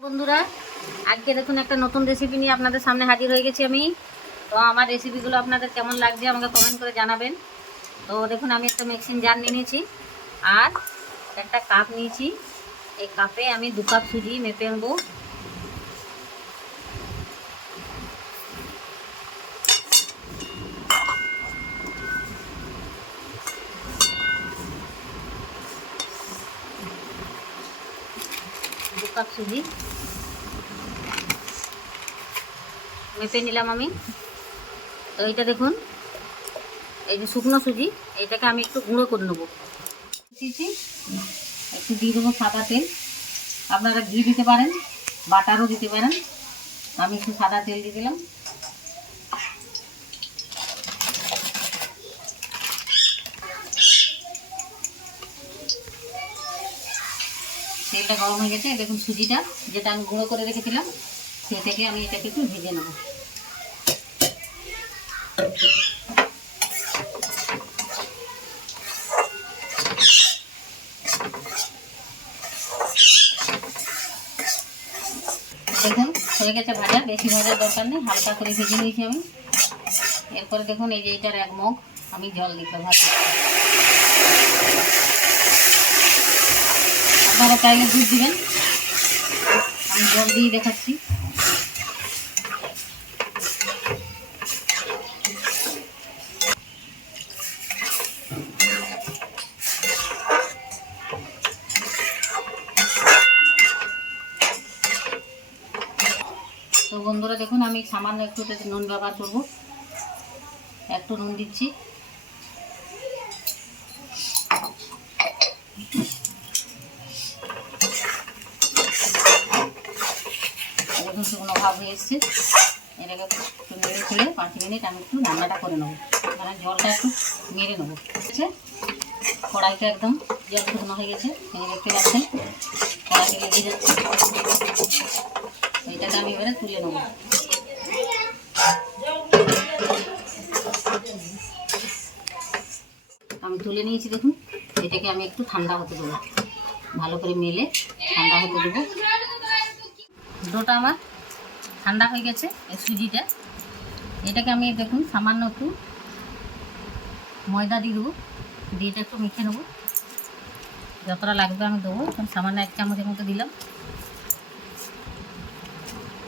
বন্ধুরা, আজকে দেখুন একটা নতুন রেসিপি নিয়ে আপনাদের সামনে হাজির হয়ে গেছি আমি। তো আমার রেসিপিগুলো আপনাদের কেমন লাগছে আমাকে কমেন্ট করে জানাবেন। তো দেখুন, আমি একটা মিক্সিং জার নিয়ে নিয়েছি আর একটা কাপ নিয়েছি। এই কাপে আমি দু কাপ সুজি মেপে নেব কাপ সুজি মেপে নিলাম আমি। তো এইটা দেখুন, এই যে শুকনো সুজি, এইটাকে আমি একটু গুঁড়ো করে নেব। একটু দিয়ে দেবো সাদা তেল। আপনারা ঘি দিতে পারেন, বাটারও দিতে পারেন। আমি একটু সাদা তেল দিয়ে দিলাম। তেলটা গরম হয়ে গেছে। দেখুন সুজিটা, যেটা আমি গুঁড়ো করে রেখেছিলাম সেই থেকে আমি এটাকে একটু ভেজে নেব। দেখুন, হয়ে গেছে ভাজা। বেশি ভাজার দরকার নেই, হালকা করে ভেজে নিয়েছি আমি। এরপরে দেখুন, এই যে এইটার এক মগ, আমি জল দিতে ভাজি আপনারা চাইলে দুধ দিবেন। আমি জল দিয়ে দেখাচ্ছি। তো বন্ধুরা দেখুন, আমি সামান্য একটু নুন ব্যবহার করব। একটু নুন দিচ্ছি দেখুন শুকনো ভাব হয়ে এসছে। এটাকে একটু নেড়ে ছেড়ে পাঁচ মিনিট আমি একটু রান্নাটা করে নেব। মানে জলটা একটু মেরে নেব। ঠিক আছে একদম জল শুকনো হয়ে গেছে। দেখতে পাচ্ছেন কড়াইতে লেগে যাচ্ছে এইটাকে আমি এবারে তুলে নেব। আমি তুলে নিয়েছি দেখুন। এটাকে আমি একটু ঠান্ডা হতে দেবো। ভালো করে মেলে ঠান্ডা হতে দেবো। ডোটা আমার ঠান্ডা হয়ে গেছে এই সুজিটা এটাকে আমি দেখুন সামান্য একটু ময়দা দিয়ে দেবো, দিয়ে এটা একটু মেখে নেব। যতটা লাগবে আমি দেবো। সামান্য এক চামচের মতো দিলাম।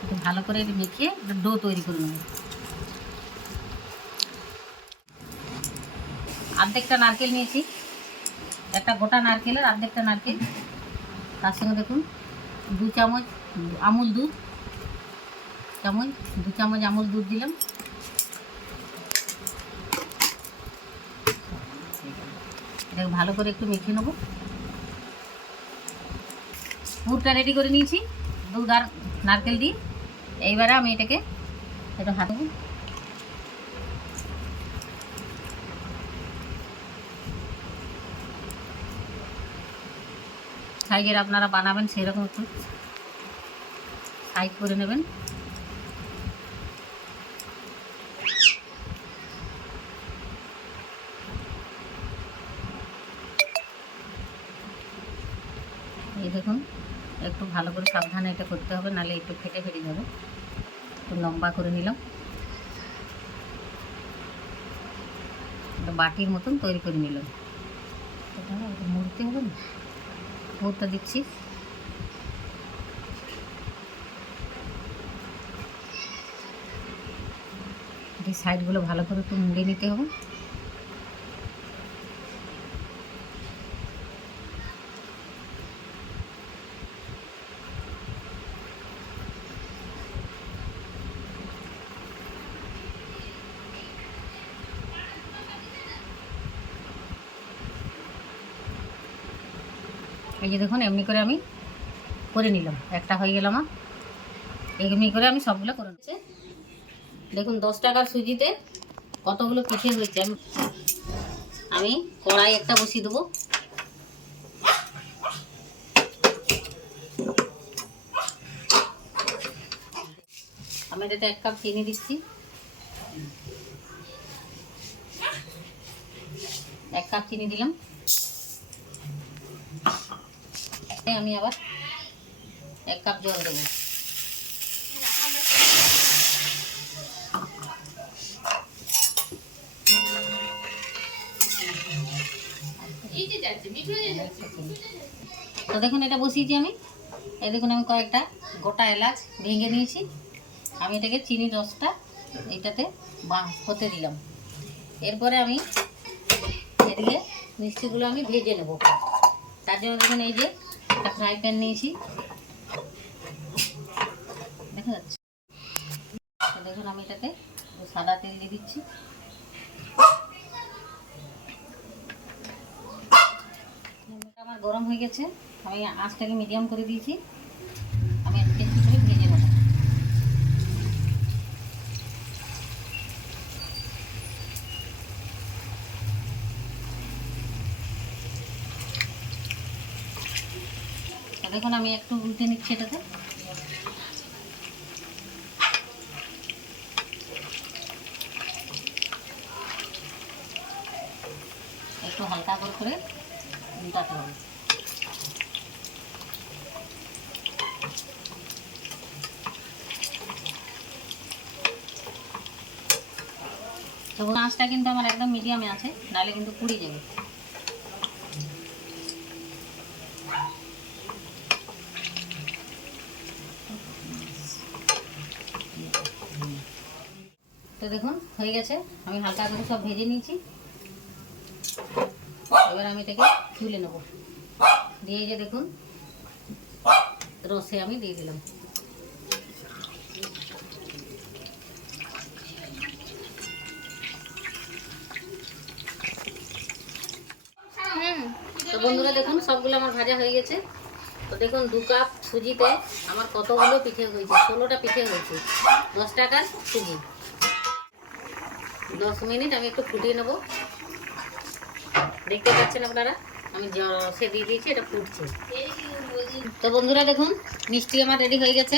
একটু ভালো করে এটা মেখে একটা ডো তৈরি করে নেব। অর্ধেকটা নারকেল নিয়েছি। একটা গোটা নারকেলের অর্ধেকটা নারকেল। তার সঙ্গে দেখুন দু চামচ আমুল দুধ। চামচ, দু চামচ আমুল দুধ দিলাম। এটাকে ভালো করে একটু মেখে নেব। পুরটা রেডি করে নিয়েছি, দুধ আর নারকেল দিয়ে। এইবারে আমি এটাকে একটু হাতে সাইজের আপনারা বানাবেন সেরকম একটু। সাইজ করে নেবেন। এই দেখুন, একটু ভালো করে সাবধানে এটা করতে হবে, নাহলে একটু ফেটে ফেটে যাবে। একটু লম্বা করে নিলাম। বাটির মতন তৈরি করে নিলাম। মুড়তে হবে না? পুরটা দিচ্ছি। সাইডগুলো ভালো করে একটু মুড়ে নিতে হবে। এই যে দেখুন, এমনি করে আমি করে নিলাম। একটা হয়ে গেল আমার। এমনি করে আমি সবগুলো করে নিচ্ছি। দেখুন, দশ টাকার সুজিতে কতগুলো পিঠে হয়েছে। আমি আমি কড়াই একটা বসিয়ে দেবো। আমি এটাতে এক কাপ চিনি দিচ্ছি। এক কাপ চিনি দিলাম। আমি আবার এক কাপ জল দেবো। তো দেখুন, এটা বসিয়েছি আমি। এই দেখুন, আমি কয়েকটা গোটা এলাচ ভেঙে নিয়েছি। আমি এটাকে চিনি রসটা এইটাতে বা- হতে দিলাম। এরপরে আমি এদিকে মিষ্টিগুলো আমি ভেজে নেব। তার জন্য দেখুন, এই যে একটা ফ্রাই প্যান নিয়েছি। দেখা যাচ্ছে। দেখুন, আমি এটাতে সাদা তেল দিয়ে দিচ্ছি। আমার গরম হয়ে গেছে। আমি আঁচটাকে মিডিয়াম করে দিয়েছি। আমি একটু একটু করে ভেজে নেব তো দেখুন আমি একটু উল্টে নিচ্ছি এটাতে। একটু হালকা করে করে উল্টাতে হবে। তো আঁচটা কিন্তু আমার একদম মিডিয়ামে আছে, নাহলে কিন্তু পুড়ে যাবে। তো দেখুন, হয়ে গেছে। আমি হালকা করে সব ভেজে নিয়েছি। এবার আমি এটাকে তুলে নেব। দিয়ে যে দেখুন, রসে আমি দিয়ে দিলাম। তো বন্ধুরা, দেখুন, সবগুলো আমার ভাজা হয়ে গেছে। তো দেখুন, দু কাপ সুজিতে আমার কতগুলো পিঠে হয়েছে? ষোলোটা পিঠে হয়েছে। দশ টাকার সুজি। দশ মিনিট আমি একটু ফুটিয়ে নেব। দেখতে পাচ্ছেন আপনারা? আমি সে দিয়ে দিয়েছি, এটা ফুটছে। তো বন্ধুরা দেখুন, মিষ্টি আমার রেডি হয়ে গেছে।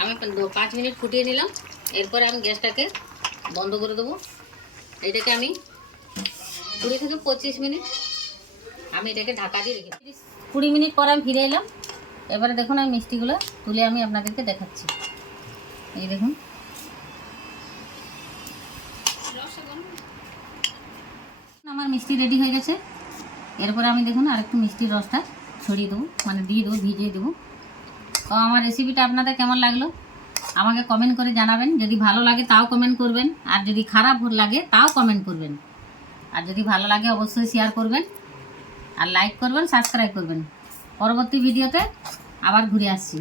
আমি পাঁচ মিনিট ফুটিয়ে নিলাম। এরপরে আমি গ্যাসটাকে বন্ধ করে দেবো। এটাকে আমি কুড়ি থেকে পঁচিশ মিনিট আমি এটাকে ঢাকা দিয়ে রেখে কুড়ি মিনিট পর আমি ফিরে এলাম। এবারে দেখুন আমি মিষ্টিগুলো তুলে আমি আপনাদেরকে দেখাচ্ছি। এই দেখুন। আমার মিষ্টি রেডি হয়ে গেছে। এরপরে আমি দেখুন আরেকটু মিষ্টির রসটা ছড়িয়ে দেবো মানে দিয়ে দেবো, ভিজিয়ে দেবো। তো আমার রেসিপিটা আপনাদের কেমন লাগল? আমাকে কমেন্ট করে জানাবেন। যদি ভালো লাগে তাও কমেন্ট করবেন। আর যদি খারাপ লাগে তাও কমেন্ট করবেন। আর যদি ভালো লাগে অবশ্যই শেয়ার করবেন। আর লাইক করবেন সাবস্ক্রাইব করবেন। পরবর্তী ভিডিওতে আবার ঘুরে আসছি।